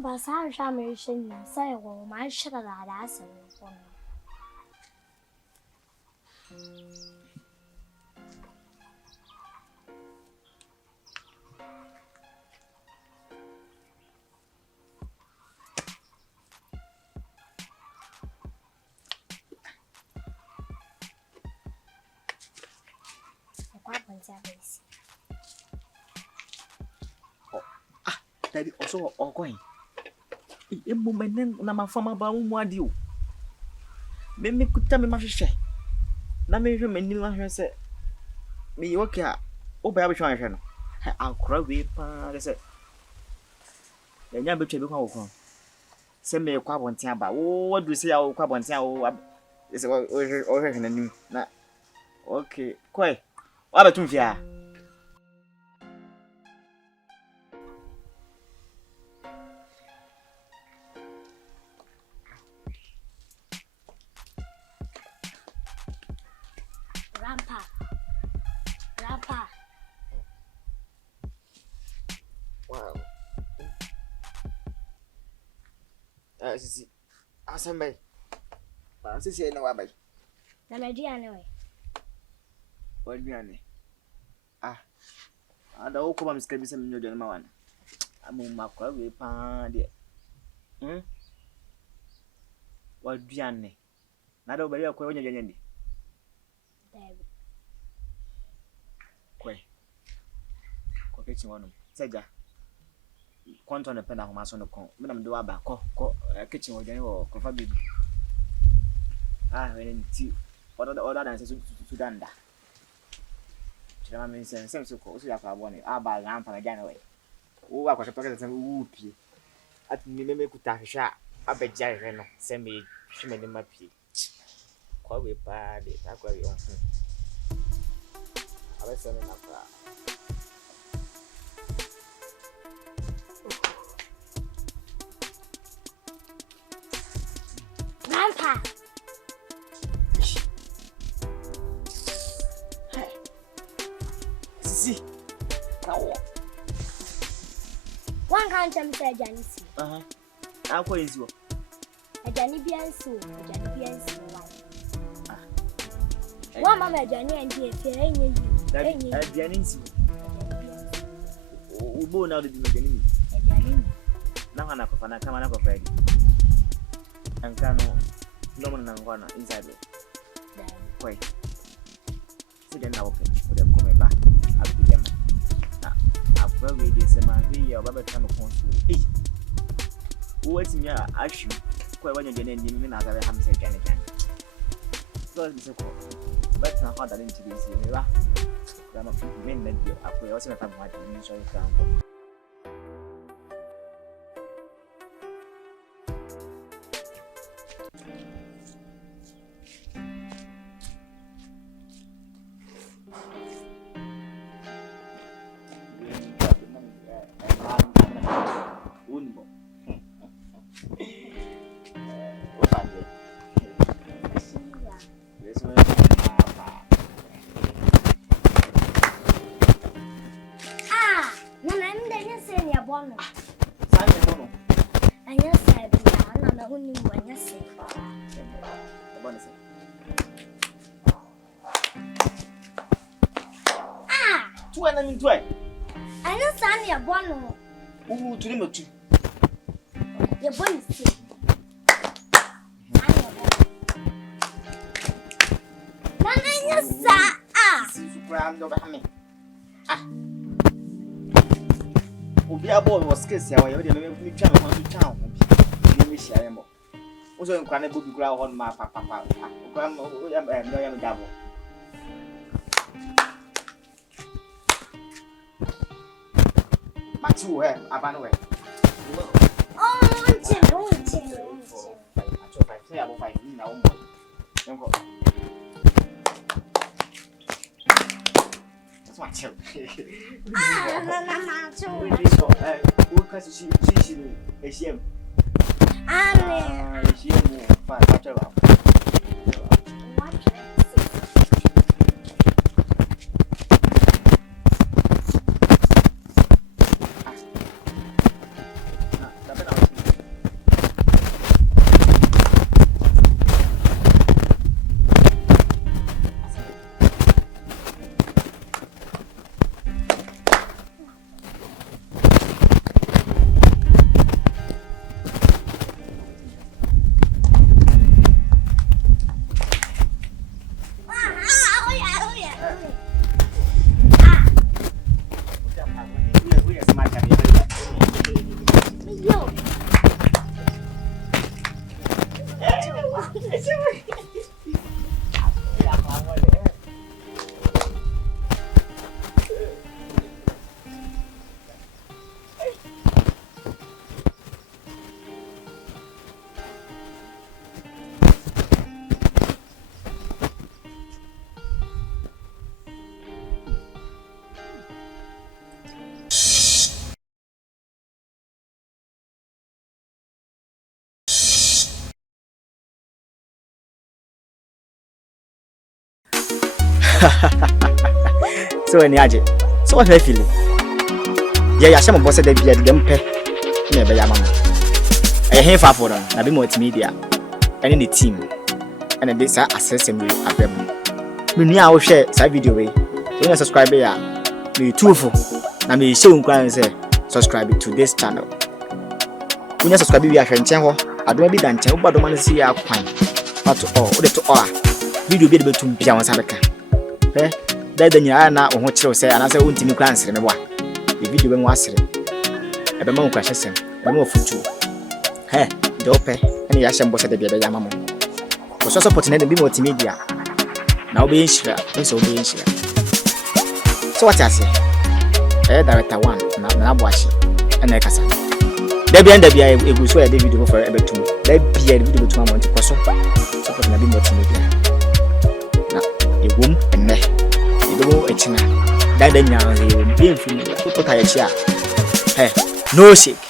Grandpa, I'm sure say, well, my shut out ass and Daddy also all going. A woman, na my farmer about what you. Maybe could tell me my share. Na me hwɛ m'anim ahwɛ sɛ me okay a wo ba abɛtwa ahwɛ no akora we pa sɛ yanya betwa bi kwa wo kon sɛ me kwa abɔnten aba wo wadu sɛ ya wo kwa abɔnten a wo sɛ wo hwɛ n'anim na okay koi wa betum fia Grandpa. Wow. Cicy, asambai. Ba Cicy na wa bai. Na me dia ne we. Wa dia ne. Ada wo ko ba miska bi se menyo de ma wan. Amu makwa we pa de. Wa dia ne. Na da obari akwa wonya nyanya ni. David. Kwe. Ko ke chinwanu. Seja. Kwanto na pena homa so no kon. Me na me do aba ko kitchen wo dwan wo kofa bibi. When ti order dan se Sudan da. Chira ma mense sem so ko so ya fa bo ne aba Grandpa na jana we. Wo wa kwashe pake se wo pie. At me kuta hwehwa abegya hwe no se me hwemani ma pie. Kwa we pa de ta kwa we on. Abese me na kwa. Grandpa. Cicy. Kawo. One can't say Janice. Akwa enzi wo. Ajani biansu, ajani biansu wa. Wa mama ajani andi efe enye yi. Ajani nsi. Ubo na de ajani. Ajani. Na hana kwa na kama na kwa Friday. Ankano ndo mwana ngwana inside. Koi. Sije na open. Ode komeba. Abijama. Na afra we dey say man we ya baba tano konsu. Wo atinya ahwim. Koi wanya jene ndi mi na gabe hamse jane. So bi se ko. But na hada nti bi si me ba. Kama men na dio akwa wase na tabu hadi ni so kan. I know Sunny a bono. Who to him too? Your bonus. Obiabo was scarce ya we dey me twa me ho to town bi ni me share mo wo so nkwa na bobi kura ho ma papa okwa mo ya me dabo Machu he abano we acho fa say abo fa ni na wo mo enko Machu. Machu. Who can she ACM? ACM, fine, So any aje. So what you feeling? Yeah, ya shame boss dey be the mpe. Na be ya mama. Eh here for them. Na be multimedia. And the team. And then this access me abem. Me nia wo share sa video we. When you subscribe ya, me too for. Na me show nkwan say subscribe to this channel. When you subscribe we ahwenchen ho. Adoma bi dan chen wo badoma no si ya kwan. But oh, o de to oh. Video be betum bia won sabeka. That the na o ho kire say anase wo ntimi kwan sere me boa. The video be mo asere. E be ma mo kwahye sem. E ma ofutu. De ope ene ya hyem bo se de bia be ya mamo. Ko so support na de bi multimedia. Na wo be nhira, so wo be nhira. So what I say? Director 1 na abo ahye. Ene kasa. Da bia egu so ya de video for e betum. Da bia video betum amonti ko so. Support na bi multimedia. Na egum enne. Edo echina. Dada nya he be mfumi. Ko ta ya chia. No shake.